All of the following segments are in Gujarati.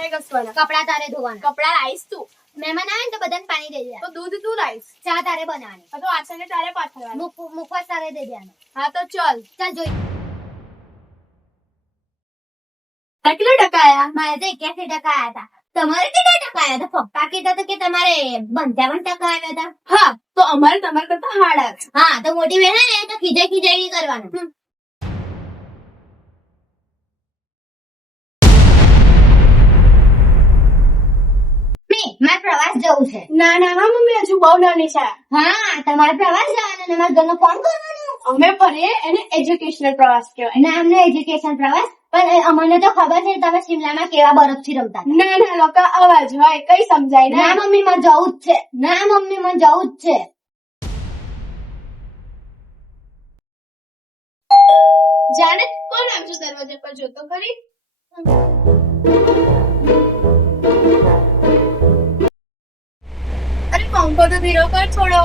મારે ઘસવાના, કપડા તારે ધોવાના, કપડા લાવીશ તું, મહેમાન આવે ને તો બધાને પાણી દઈ દેવાનું, તો દૂધ તું લાવીશ, ચા તારે બનાવવાની, તો વાસણ તારે પાથરવાનું, મુખવાસ તારે દઈ દેવાનું. હા તો ચાલ. જોઈ કેટલા ટકા આયા? મારે તો 81% આયા હતા. તમારે કેટલા ટકા આયા હતા? પપ્પા કહેતા હતા કે તમારે 55% આવ્યા હતા. હા તો અમારે તમારે કરતા હાડા છે. હા તો મોટી બહેન હે ને તો ખીજાઈ કરવાનું. મારે પ્રવાસ જવું છે. ના ના હા મમ્મી, હજુ બહુ નાની છે. હા તમારે પ્રવાસ જવાનો ને મારા ઘરનો ફોન કરવાનો. અમે ફરીએ એને એજ્યુકેશનલ પ્રવાસ કહેવાય. ના અમને એજ્યુકેશન પ્રવાસ, પણ અમને તો ખબર છે તમે શિમલામાં કેવા બરફથી રમતા હતા. ના ના લોકો અવાજ હોય કઈ સમજાય ના મમ્મી મને જવું જ છે. ના મમ્મી મને જવું જ છે. જાને કોણ આમ છું દરવાજા પર જોતો ખરી? અરે પંખો તો ધીરો કર થોડો.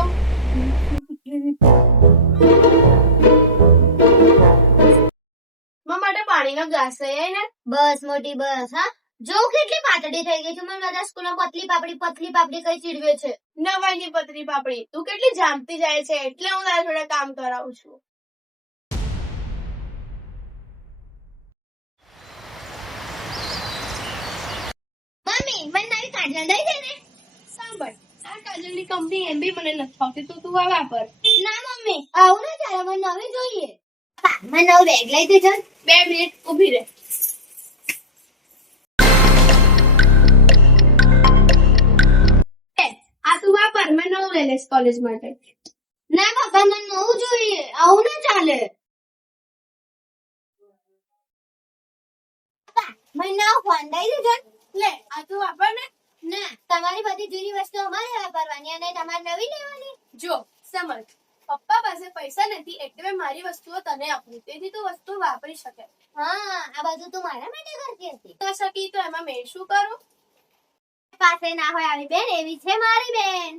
માટે પાણીનો ગ્લાસ લઈ આય ને. બસ મોટી બસ. હા જો કેટલી પાતળી થઈ ગઈ છે. મને બધા સ્કૂલમાં પતલી પાપડી કઈ ચીડવે છે. નવાઈની પતરી પાપડી, તું કેટલી જામતી જાય છે એટલે હું તારા જોડે કામ કરાવું છું. મમ્મી મને નવી કાજલ દઈ દે ને. સાંભળ, આ કાજલની કંપની એમ બી મને નથી ફાવતી, તો તું આ વાપર. ના મમ્મી આવું ના ચાલે, મને નવી જોઈએ. મને નવું બેગ લઈ દેજો. 2 મિનિટ ઊભી રહે. આ તું વાપર, મેં નવું લઈ લઈશ કોલેજ માટે. ના પપ્પા મને નવું જોઈએ, આવું ના ચાલે. મને નવો ફોન દઈ દેજો. લે આ તું વાપર ને. ના તમારી બધી જૂની વસ્તુ અમારે વાપરવાની અને તમારે નવી લેવાની. જો સમજ, પપ્પા પાસે પૈસા નથી એટલે મેં મારી વસ્તુઓ તને આપું, તેથી તું વસ્તુ વાપરી શકે. હા આ બધું તું મારા માટે કરતી હતી. તો શકી તો એમાં મેં શું કરું? પાસે ના હોય આવી બેન, એવી છે મારી બેન.